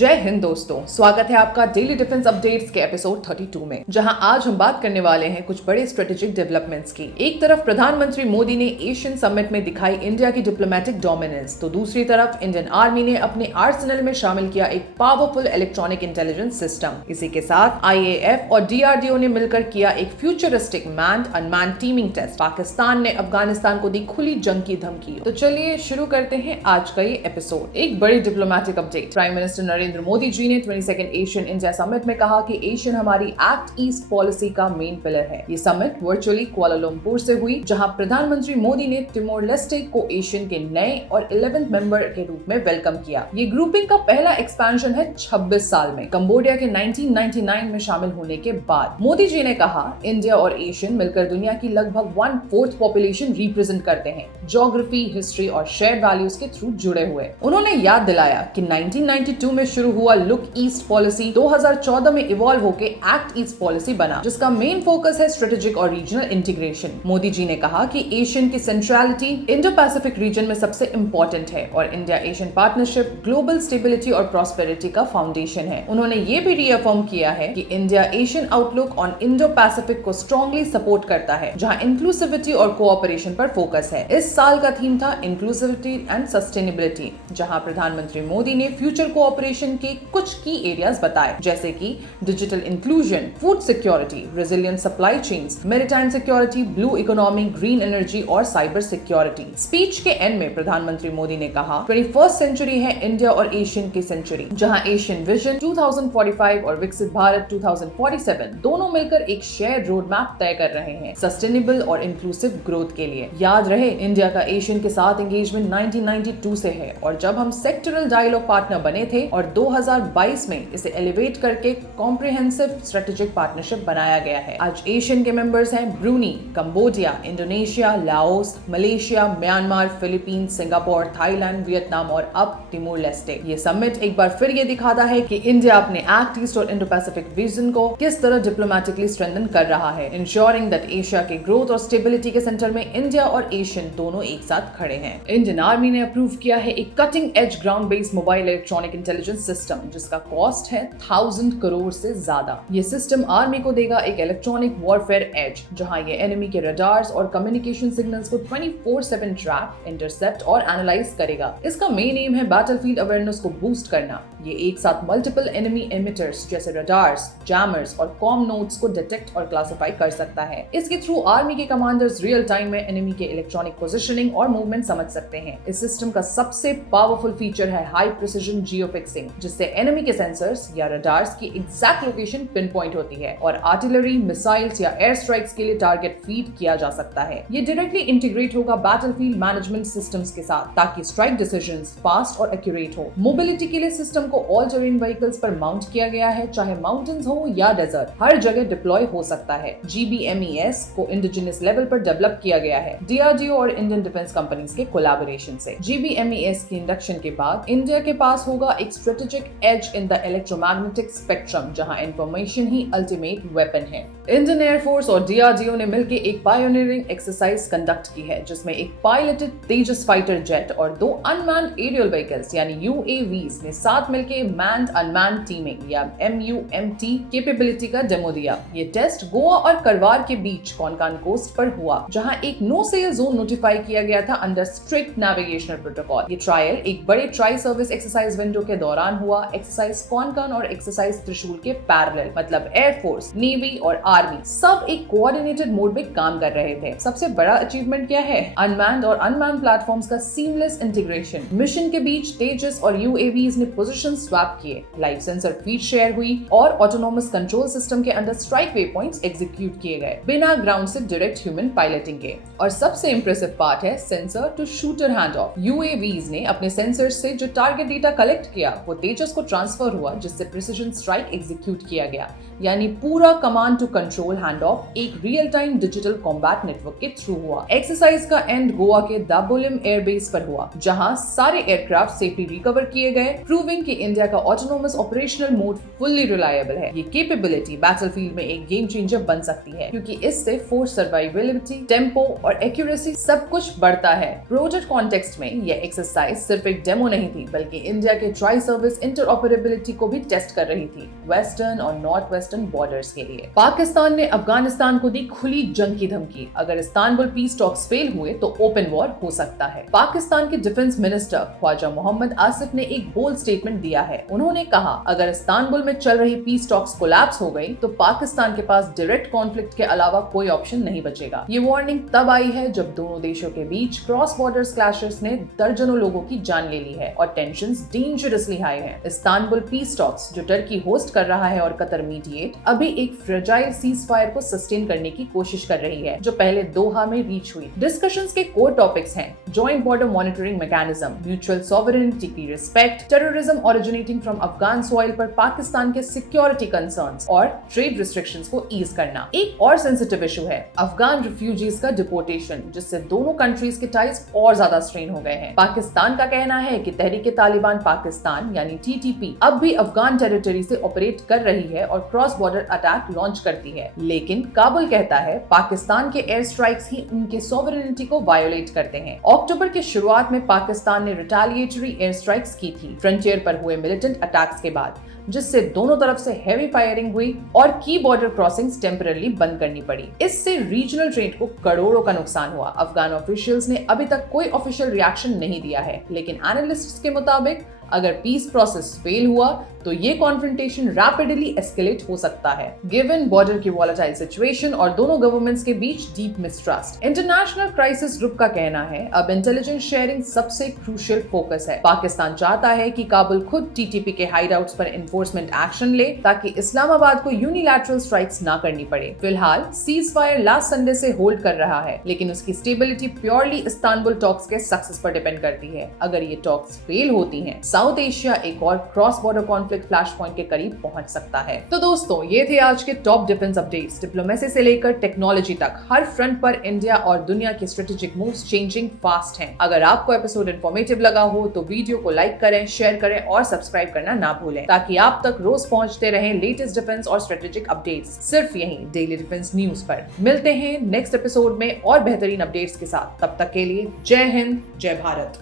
जय हिंद दोस्तों, स्वागत है आपका डेली डिफेंस अपडेट्स के एपिसोड 32 में, जहां आज हम बात करने वाले हैं कुछ बड़े स्ट्रेटेजिक डेवलपमेंट्स की। एक तरफ प्रधानमंत्री मोदी ने एशियन समिट में दिखाई इंडिया की डिप्लोमेटिक डोमिनेंस, तो दूसरी तरफ इंडियन आर्मी ने अपने आर्सेनल में शामिल किया एक पावरफुल इलेक्ट्रॉनिक इंटेलिजेंस सिस्टम। इसी के साथ IAF और DRDO ने मिलकर किया एक futuristic manned unmanned teaming test. Pakistan ने अफगानिस्तान को दी खुली जंग की धमकी। तो चलिए शुरू करते हैं आज का ये एपिसोड। एक बड़ी diplomatic update. Prime minister Narendra Modi ji ने 22nd एशियन इंडिया समिट में कहा कि एशियन हमारी एक्ट ईस्ट पॉलिसी का मेन पिलर है। ये समिट वर्चुअली कुआलालंपुर से हुई, जहां प्रधानमंत्री मोदी ने तिमोर लेस्टे को एशियन के नए और 11th मेंबर के रूप में वेलकम किया। ये ग्रुपिंग का पहला एक्सपेंशन है 26 साल में, कंबोडिया के 1999 में शामिल होने के बाद। मोदी जी ने कहा, इंडिया और एशियन मिलकर दुनिया की लगभग 1/4 पॉपुलेशन रिप्रेजेंट करते हैं, ज्योग्राफी, हिस्ट्री और शेयर्ड वैल्यूज के थ्रू जुड़े हुए। उन्होंने याद दिलाया कि 1992 में शुरू हुआ लुक ईस्ट पॉलिसी 2014 में इवॉल्व होकर एक्ट ईस्ट पॉलिसी बना, जिसका मेन फोकस है स्ट्रेटेजिक और रीजनल इंटीग्रेशन। मोदी जी ने कहा कि एशियन की सेंट्रलिटी इंडो पैसिफिक रीजन में सबसे इंपॉर्टेंट है और India Asian partnership global stability और प्रॉस्पेरिटी का फाउंडेशन है। उन्होंने ये भी रीअफर्म किया है कि India Asian outlook on Indo Pacific को स्ट्रांगली सपोर्ट करता है, जहां इंक्लूसिविटी और कोऑपरेशन पर फोकस है। इस साल का थीम था इंक्लूसिविटी एंड सस्टेनेबिलिटी, जहां प्रधानमंत्री मोदी ने फ्यूचर कोऑपरेशन के कुछ की एरियाज बताए, जैसे कि digital inclusion, food security, resilient supply chains, maritime security, blue economy, green energy और साइबर सिक्योरिटी। स्पीच के एंड में प्रधानमंत्री मोदी ने कहा, 21st सेंचुरी है इंडिया और एशियन की सेंचुरी, जहां एशियन विजन 2045 और विकसित भारत 2047 दोनों मिलकर एक शेयर रोड मैप तय कर रहे हैं सस्टेनेबल और इंक्लूसिव ग्रोथ के लिए। याद रहे, इंडिया का एशियन के साथ एंगेजमेंट 1992 से है और जब हम सेक्टरल डायलॉग पार्टनर बने थे और 2022 में इसे एलिवेट करके कॉम्प्रिहेंसिव स्ट्रेटेजिक पार्टनरशिप बनाया गया है। आज एशियन के मेंबर्स हैं Bruny, Cambodia, Indonesia, Laos, Malaysia, Myanmar, Philippines, Singapore, Thailand, Vietnam और अब तिमोर लेस्टे। ये समिट एक बार फिर ये दिखाता है कि इंडिया अपने एक्ट ईस्ट और इंडो पैसिफिक विजन को किस तरह डिप्लोमेटिकली स्ट्रेंथन कर रहा है, इंश्योरिंग दैट एशिया के ग्रोथ और स्टेबिलिटी के सेंटर में इंडिया और एशियन दोनों एक साथ खड़े हैं। इंडियन आर्मी ने अप्रूव किया है एक cutting edge ground based mobile electronic intelligence system, जिसका कॉस्ट है 1000 करोड़ से ज्यादा। ये सिस्टम आर्मी को देगा एक इलेक्ट्रॉनिक वॉरफेयर एज, जहां ये एनिमी के रडार्स और कम्युनिकेशन सिग्नल्स को 24/7 ट्रैक, इंटरसेप्ट और एनालाइज करेगा। इसका मेन एम है बैटलफील्ड अवेयरनेस को बूस्ट करना। ये एक साथ मल्टीपल एनिमी एमिटर्स जैसे रडार्स, जैमर्स और कॉम नोड्स को डिटेक्ट और क्लासिफाई कर सकता है। इसके थ्रू आर्मी के कमांडर्स रियल टाइम में एनिमी के इलेक्ट्रॉनिक पोजीशनिंग और मूवमेंट समझ सकते हैं। इस सिस्टम का सबसे पावरफुल फीचर है हाई प्रिसिजन जियो फिक्सिंग, जिससे एनिमी के सेंसर्स या रडार्स की एग्जैक्ट लोकेशन पिन पॉइंट होती है और आर्टिलरी, मिसाइल्स या एयर स्ट्राइक्स के लिए टारगेट फीड किया जा सकता है। ये डायरेक्टली इंटीग्रेट होगा बैटलफील्ड मैनेजमेंट सिस्टम्स के साथ, ताकि स्ट्राइक डिसीजंस फास्ट और एक्यूरेट हो। मोबिलिटी के लिए सिस्टम को ऑल टेरेन व्हीकल्स पर माउंट किया गया है, चाहे माउंटेन्स हो या डेजर्ट, हर जगह डिप्लॉय हो सकता है। GBMES को इंडिजिनस लेवल पर डेवलप किया गया है DRDO और इंडियन डिफेंस कंपनीज के कोलैबोरेशन से। GBMES की इंडक्शन के बाद इंडिया के पास होगा एक strategic edge in the electromagnetic spectrum, जहां इंफॉर्मेशन ही अल्टीमेट वेपन है। इंडियन एयरफोर्स और DRDO ने मिलकर एक पायोनियरिंग एक्सरसाइज कंडक्ट की है, जिसमें एक पायलटेड तेजस फाइटर जेट और 2 अनमैन्ड एरियल व्हीकल्स यानी UAVs ने साथ मिलकर मैन्ड अनमैन्ड टीमिंग या MUMT कैपेबिलिटी का डेमो दिया। ये टेस्ट गोवा और करवार के बीच कोंकण कोस्ट पर हुआ, जहां एक नो सेल जोन नोटिफाई किया गया था अंडर स्ट्रिक्ट नेविगेशनल प्रोटोकॉल। ये ट्रायल एक बड़े ट्राई सर्विस एक्सरसाइज विंडो के दौरान हुआ। एक्सरसाइज कोंकण और एक्सरसाइज त्रिशूल के पैरेलल, मतलब एयरफोर्स, नेवी और आर्मी सब एक कोऑर्डिनेटेड मोड में काम कर रहे थे। सबसे बड़ा अचीवमेंट क्या है? अनमैन्ड और अनमैन्ड प्लेटफॉर्म्स का सीमलेस इंटीग्रेशन। मिशन के बीच तेजस और UAVs ने पोजीशन स्वैप किए, लाइव सेंसर फीड शेयर हुई और ऑटोनोमस कंट्रोल सिस्टम के अंडर स्ट्राइक वे पॉइंट्स एग्जीक्यूट किए गए बिना ग्राउंड से डायरेक्ट ह्यूमन पायलटिंग के। और सबसे इंप्रेसिव पार्ट है sensor to shooter hand off. UAVs ने अपने सेंसर्स से जो टारगेट डेटा कलेक्ट किया वो तेजस को ट्रांसफर हुआ, जिससे प्रिसिजन स्ट्राइक एग्जीक्यूट किया गया। यानी पूरा command to control hand off एक real time digital combat network के थ्रू हुआ। एक्सरसाइज का एंड गोवा के दाबोलिम एयरबेस पर हुआ, जहां सारे एयरक्राफ्ट सेफली रिकवर किए गए, प्रूविंग कि इंडिया का autonomous operational mode fully reliable है। ये कैपेबिलिटी बैटलफील्ड में एक गेम चेंजर बन सकती है, क्योंकि इससे फोर्स सर्वाइवेबिलिटी, टेम्पो और एक्यूरेसी सब कुछ बढ़ता है। ब्रॉडर कॉन्टेक्स्ट में यह एक्सरसाइज सिर्फ एक डेमो नहीं थी, बल्कि इंडिया के ट्राई सर्विस इंटरऑपरेबिलिटी को भी टेस्ट कर रही थी, वेस्टर्न और नॉर्थ वेस्टर्न बॉर्डर्स के लिए। पाकिस्तान ने अफगानिस्तान को दी खुली जंग की धमकी, अगर इस्तांबुल पीस टॉक्स फेल हुए तो ओपन वॉर हो सकता है। पाकिस्तान के डिफेंस मिनिस्टर ख्वाजा मोहम्मद आसिफ ने एक बोल्ड स्टेटमेंट दिया है। उन्होंने कहा, अगर इस्तांबुल में चल रही पीस टॉक्स कोलैप्स हो गई तो पाकिस्तान के पास डायरेक्ट कॉन्फ्लिक्ट के अलावा कोई ऑप्शन नहीं बचेगा। ये वार्निंग तब आई है जब दोनों देशों के बीच क्रॉस बॉर्डर क्लैशेस ने दर्जनों लोगों की जान ले ली है और टेंशंस डेंजरसली हाई हैं। इस्तांबुल पीस टॉक्स, जो टर्की होस्ट कर रहा है और कतर मीडिएट, अभी एक फ्रेजाइल सीज फायर को सस्टेन करने की कोशिश कर रही है, जो पहले दोहा में रीच हुई। डिस्कशंस के कोर टॉपिक्स हैं joint border monitoring mechanism, mutual sovereignty की respect, terrorism originating from Afghan soil पर पाकिस्तान के सिक्योरिटी कंसर्न्स और ट्रेड रिस्ट्रिक्शंस को ईज करना। एक और सेंसिटिव इशू है अफगान रिफ्यूजीज का डिपोर्टेशन, जिससे दोनों कंट्रीज के टाइज और ज्यादा स्ट्रेन हो गए हैं। पाकिस्तान का कहना है कि तहरीके तालिबान पाकिस्तान यानी टीटीपी अब भी अफगान टेरिटरी से ऑपरेट कर रही है और क्रॉस बॉर्डर अटैक लॉन्च करती है, लेकिन काबुल कहता है पाकिस्तान के एयर स्ट्राइक्स ही उनके सॉवरेनिटी को वायोलेट करते हैं। अक्टूबर के शुरुआत में पाकिस्तान ने रिटेलिएटरी एयर स्ट्राइक्स की थी फ्रंटियर पर हुए मिलिटेंट अटैक्स के बाद, जिससे दोनों तरफ से हेवी फायरिंग हुई और की बॉर्डर क्रॉसिंग्स टेम्पररी बंद करनी पड़ी। इससे रीजनल ट्रेड को करोड़ों का नुकसान हुआ। अफगान ऑफिशियल्स ने अभी तक कोई ऑफिशियल रिएक्शन नहीं दिया है, लेकिन एनालिस्ट्स के मुताबिक अगर पीस प्रोसेस फेल हुआ तो ये कॉन्फ्रंटेशन रैपिडली एस्केलेट हो सकता है, गिवन बॉर्डर की वॉलेटाइल सिचुएशन और दोनों गवर्नमेंट्स के बीच deep mistrust. International crisis group का कहना है अब इंटेलिजेंस शेयरिंग सबसे क्रूशियल फोकस है। पाकिस्तान चाहता है कि काबुल खुद टीटीपी के हाइडआउट्स पर एनफोर्समेंट एक्शन ले, ताकि इस्लामाबाद को यूनिलैटरल स्ट्राइक्स ना करनी पड़े। फिलहाल सीज फायर लास्ट संडे से होल्ड कर रहा है, लेकिन उसकी स्टेबिलिटी प्योरली इस्तांबुल टॉक्स के सक्सेस पर डिपेंड करती है। अगर ये टॉक्स फेल होती हैं, साउथ एशिया एक और cross border conflict flash point के करीब पहुंच सकता है। तो दोस्तों, ये थे आज के टॉप डिफेंस अपडेट्स। डिप्लोमेसी से लेकर टेक्नोलॉजी तक हर फ्रंट पर इंडिया और दुनिया के स्ट्रेटेजिक मूव्स चेंजिंग फास्ट हैं। अगर आपको एपिसोड इन्फॉर्मेटिव लगा हो तो वीडियो को लाइक करें, शेयर करें और सब्सक्राइब करना ना भूलें, ताकि आप तक रोज पहुंचते रहें लेटेस्ट डिफेंस और स्ट्रेटेजिक अपडेट्स सिर्फ यहीं डेली डिफेंस न्यूज पर। मिलते हैं नेक्स्ट एपिसोड में और बेहतरीन अपडेट्स के साथ। तब तक के लिए जय हिंद, जय भारत।